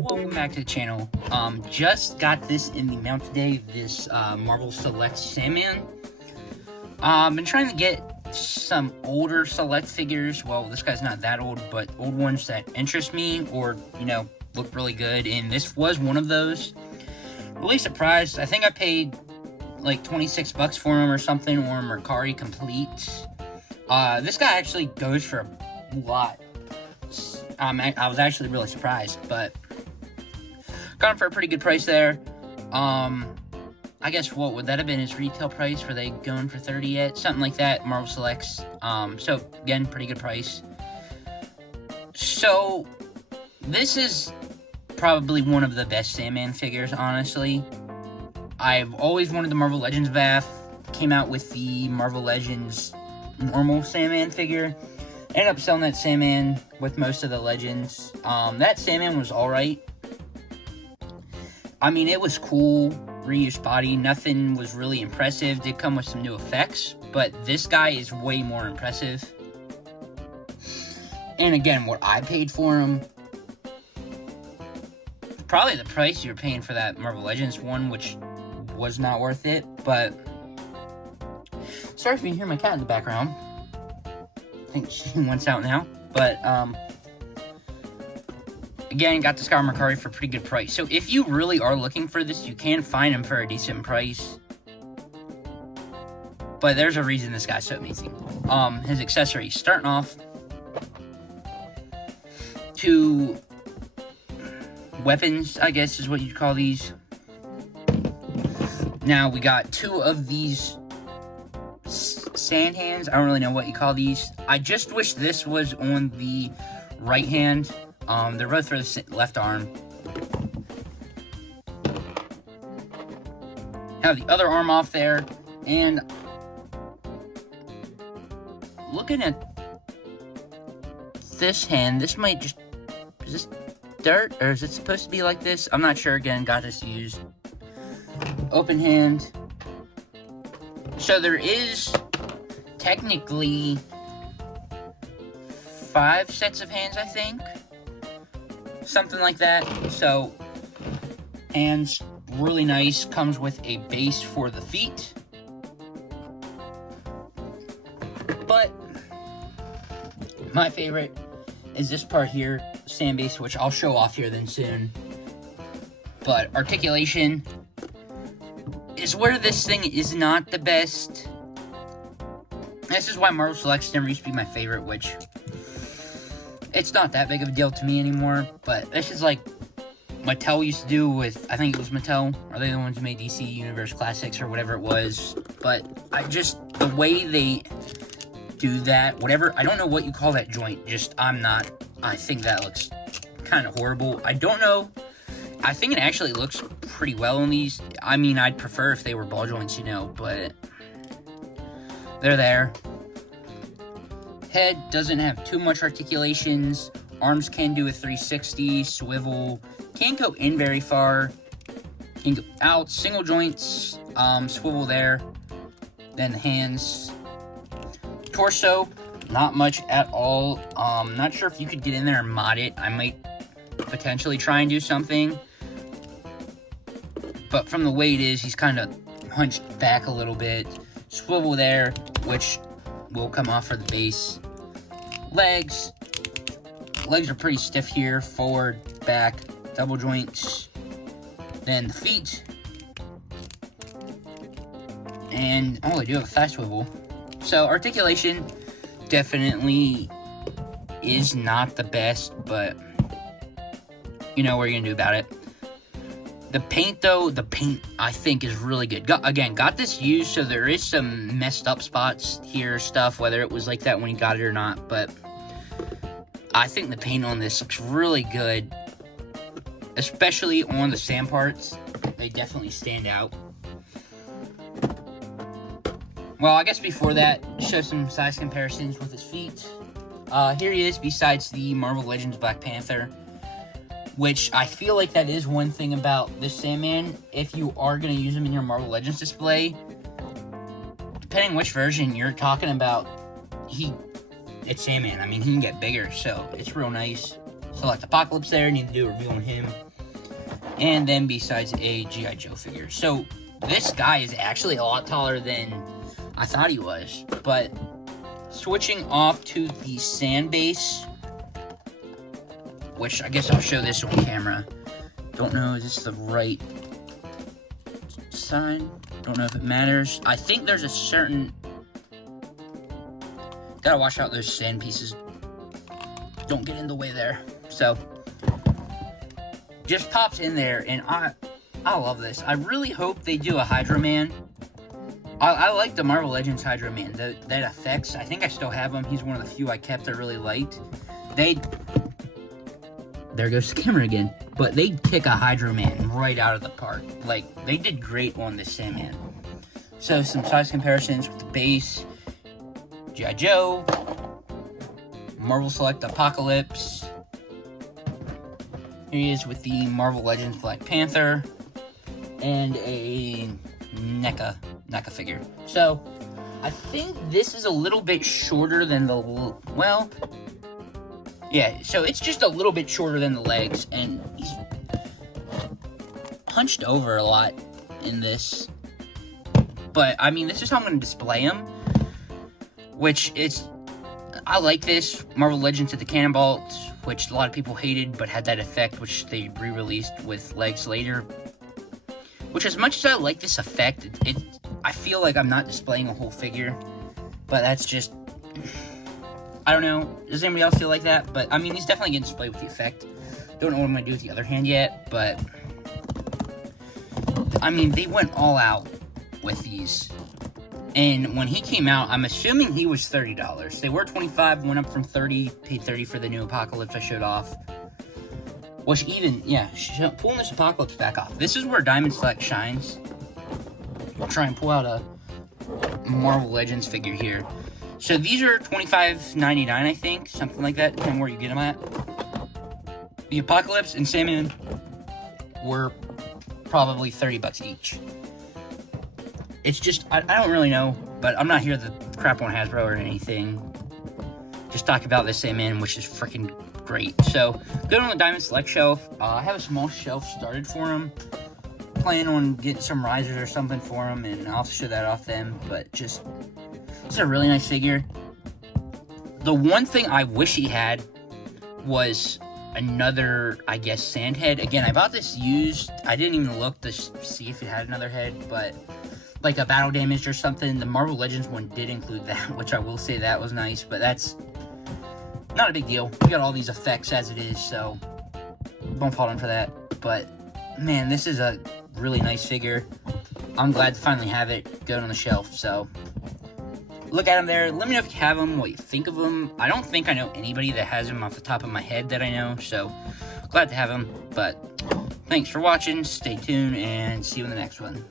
Welcome back to the channel. Just got this in the mail today, this Marvel Select Sandman. Been trying to get some older Select figures. Well, this guy's not that old, but old ones that interest me or, look really good. And this was one of those. Really surprised. I think I paid like 26 bucks for him or something, or Mercari Complete. This guy actually goes for a lot. I was actually really surprised, but got him for a pretty good price there. I guess, what would that have been his retail price? Were they going for 30 yet? Something like that, Marvel Selects. So, again, pretty good price. So, this is probably one of the best Sandman figures, honestly. I've always wanted the Marvel Legends VAF. Came out with the Marvel Legends normal Sandman figure. Ended up selling that Sandman with most of the Legends. That Sandman was alright. I mean, it was cool. Reused body. Nothing was really impressive. Did come with some new effects. But this guy is way more impressive. And again, what I paid for him, probably the price you're paying for that Marvel Legends one, which was not worth it. But sorry if you can hear my cat in the background. I think she wants out now. But again, got this guy on Mercari for a pretty good price. So if you really are looking for this, you can find him for a decent price. But there's a reason this guy's so amazing. His accessories, starting off to weapons, I guess is what you'd call these. Now we got two of these sand hands. I don't really know what you call these. I just wish this was on the right hand. They're both for the left arm. Have the other arm off there. And looking at this hand, this might just... Is this dirt? Or is it supposed to be like this? I'm not sure. Again, got this used. Open hand. So there is technically 5 sets of hands, I think. Something like that. So, hands, really nice. Comes with a base for the feet. But my favorite is this part here, sand base, which I'll show off here then soon. But articulation is where this thing is not the best. This is why Marvel Selects never used to be my favorite, which it's not that big of a deal to me anymore. But this is like Mattel used to do with, I think it was Mattel. Are they the ones who made DC Universe Classics or whatever it was? But the way they do that, whatever, I don't know what you call that joint. I think that looks kind of horrible. I don't know. I think it actually looks pretty well on these. I mean, I'd prefer if they were ball joints, but they're there. Head doesn't have too much articulations. Arms can do a 360, swivel. Can't go in very far. Can go out. Single joints, swivel there. Then the hands. Torso, not much at all. Not sure if you could get in there and mod it. I might potentially try and do something. But from the way it is, he's kind of hunched back a little bit. Swivel there, which will come off for the base. Legs. Legs are pretty stiff here. Forward, back, double joints. Then the feet. And, oh, they do have a fast swivel. So, articulation definitely is not the best, but what are you going to do about it? The paint, though, I think is really good. Got this used, so there is some messed up spots here, stuff, whether it was like that when you got it or not, but I think the paint on this looks really good, especially on the sand parts. They definitely stand out. Well, I guess before that, show some size comparisons with his feet. Here he is besides the Marvel Legends Black Panther, which I feel like that is one thing about this Sandman. If you are going to use him in your Marvel Legends display, depending which version you're talking about, he it's Sandman. I mean, he can get bigger, so it's real nice. Select Apocalypse there, need to do a review on him. And then besides a G.I. Joe figure. So this guy is actually a lot taller than I thought he was. But switching off to the sand base, which I guess I'll show this on camera. Don't know, is this the right side? Don't know if it matters. I think there's a certain... Gotta watch out those sand pieces. Don't get in the way there. So, just pops in there, and I love this. I really hope they do a Hydro Man. I like the Marvel Legends Hydro Man. That effects, I think I still have him. He's one of the few I kept I really liked. There goes the camera again. But they kick a Hydro Man right out of the park. Like, they did great on this Sandman. So, some size comparisons with the base. G.I. Joe. Marvel Select Apocalypse. Here he is with the Marvel Legends Black Panther. And a NECA figure. So, I think this is a little bit shorter than the... Well... Yeah, so it's just a little bit shorter than the legs, and he's hunched over a lot in this. But, I mean, this is how I'm going to display him, which is, I like this. Marvel Legends of the Cannonballs, which a lot of people hated, but had that effect, which they re-released with legs later. Which, as much as I like this effect, I feel like I'm not displaying a whole figure, but that's just... I don't know, does anybody else feel like that? But, I mean, he's definitely getting displayed with the effect. Don't know what I'm going to do with the other hand yet, but... I mean, they went all out with these. And when he came out, I'm assuming he was $30. They were $25, went up from $30, paid $30 for the new Apocalypse I showed off. Which even, yeah, pulling this Apocalypse back off. This is where Diamond Select shines. I'll try and pull out a Marvel Legends figure here. So these are $25.99, I think, something like that, depending where you get them at. The Apocalypse and Sandman were probably 30 bucks each. It's just, I don't really know, but I'm not here to crap on Hasbro or anything. Just talk about this Sandman, which is freaking great. So, good on the Diamond Select shelf. I have a small shelf started for him. Plan on getting some risers or something for him, and I'll show that off then, but just... This is a really nice figure. The one thing I wish he had was another, I guess, sand head. Again, I bought this used. I didn't even look to see if it had another head, but like a battle damaged or something. The Marvel Legends one did include that, which I will say that was nice, but that's not a big deal. We got all these effects as it is, so don't fall in for that. But, man, this is a really nice figure. I'm glad to finally have it going on the shelf, so... Look at him there. Let me know if you have him, what you think of him. I don't think I know anybody that has him off the top of my head that I know, so glad to have him. But thanks for watching. Stay tuned, and see you in the next one.